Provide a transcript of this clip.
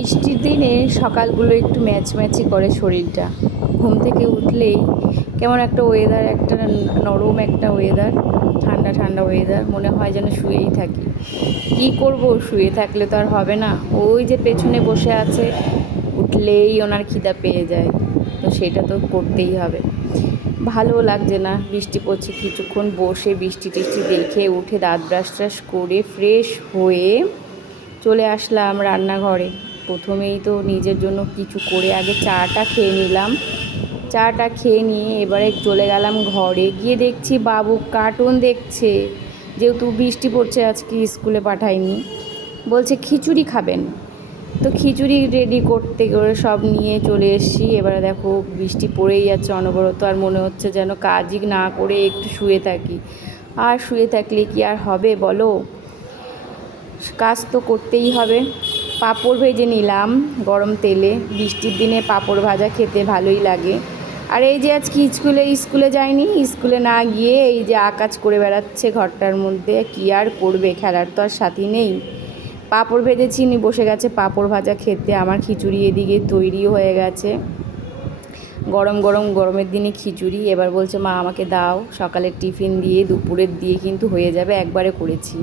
বৃষ্টির দিনে সকালগুলো একটু ম্যাচম্যাচি করে শরীরটা। ঘুম থেকে উঠলেই কেমন একটা ওয়েদার, একটা নরম একটা ওয়েদার, ঠান্ডা ঠান্ডা ওয়েদার, মনে হয় যেন শুয়েই থাকি। কি করব, শুয়ে থাকলে তো আর হবে না। ওই যে পেছনে বসে আছে, উঠলেই ওনার খিদা পেয়ে যায়, তো সেটা তো করতেই হবে। ভালো লাগছে না, বৃষ্টি পড়ছে, কিছুক্ষণ বসে বৃষ্টি টিষ্টি দেখে উঠে দাঁত ব্রাশ ট্রাশ করে ফ্রেশ হয়ে চলে আসলাম রান্নাঘরে। প্রথমেই তো নিজের জন্য কিছু করে আগে চাটা খেয়ে নিলাম। চাটা খেয়ে নিয়ে এবারে চলে গেলাম ঘরে, গিয়ে দেখছি বাবু কার্টুন দেখছে। যেহেতু বৃষ্টি পড়ছে, আজকে স্কুলে পাঠায়নি, বলছে খিচুড়ি খাবেন। তো খিচুড়ি রেডি করতে করে সব নিয়ে চলে এসেছি। এবারে দেখো বৃষ্টি পড়েই যাচ্ছে অনবরত, আর মনে হচ্ছে যেন কাজই না করে একটু শুয়ে থাকি। আর শুয়ে থাকলে কি আর হবে বলো, কাজ তো করতেই হবে। পাঁপড় ভেজে নিলাম গরম তেলে, বৃষ্টির দিনে পাঁপড় ভাজা খেতে ভালোই লাগে। আর এই যে আজকে স্কুলে যায়নি, স্কুলে না গিয়ে এই যে আকাজ করে বেড়াচ্ছে ঘরটার মধ্যে। কি আর করবে, খেলার তো আর সাথী নেই। পাঁপড় ভেজেছি, বসে গেছে পাঁপড় ভাজা খেতে। আমার খিচুড়ি এদিকে তৈরিও হয়ে গেছে, গরম গরম গরমের দিনে খিচুড়ি। এবার বলছে মা আমাকে দাও, সকালের টিফিন দিয়ে দুপুরের দিয়ে কিন্তু হয়ে যাবে, একবারে করেছি।